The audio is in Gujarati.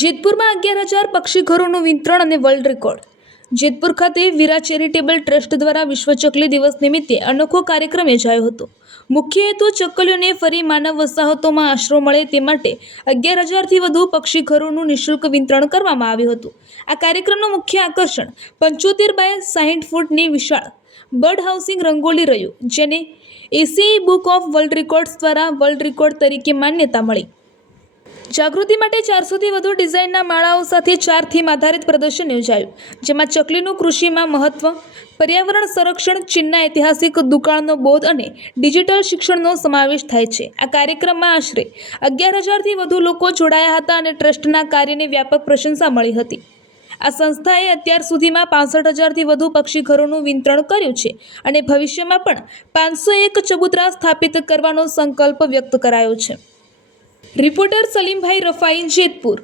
જેતપુરમાં 11,000 પક્ષીઘરોનું વિતરણ અને વર્લ્ડ રેકોર્ડ. જેતપુર ખાતે વીરા ચેરિટેબલ ટ્રસ્ટ દ્વારા વિશ્વ ચકલી દિવસ નિમિત્તે અનોખો કાર્યક્રમ યોજાયો હતો. મુખ્ય હેતુ ચકલીઓને ફરી માનવ વસાહતોમાં આશરો મળે તે માટે 11,000થી વધુ પક્ષીઘરોનું નિઃશુલ્ક વિતરણ કરવામાં આવ્યું હતું. આ કાર્યક્રમનું મુખ્ય આકર્ષણ 75 બાય 60 ફૂટની વિશાળ બર્ડ હાઉસિંગ રંગોળી રહ્યું, જેને એશિયાઈ બુક ઓફ વર્લ્ડ રેકોર્ડ્સ દ્વારા વર્લ્ડ રેકોર્ડ તરીકે માન્યતા મળી. જાગૃતિ માટે 400થી વધુ ડિઝાઇનના માળાઓ સાથે 4 થીમ આધારિત પ્રદર્શન યોજાયું, જેમાં ચકલીનું કૃષિમાં મહત્વ, પર્યાવરણ સંરક્ષણ, ચીનના ઐતિહાસિક દુકાળનો બોધ અને ડિજિટલ શિક્ષણનો સમાવેશ થાય છે. આ કાર્યક્રમમાં આશરે 11,000થી વધુ લોકો જોડાયા હતા અને ટ્રસ્ટના કાર્યને વ્યાપક પ્રશંસા મળી હતી. આ સંસ્થાએ અત્યાર સુધીમાં 65,000થી વધુ પક્ષીઘરોનું વિતરણ કર્યું છે અને ભવિષ્યમાં પણ 501 ચબૂતરા સ્થાપિત કરવાનો સંકલ્પ વ્યક્ત કરાયો છે. રિપોર્ટર સલીમભાઈ રફાઈ, જેતપુર.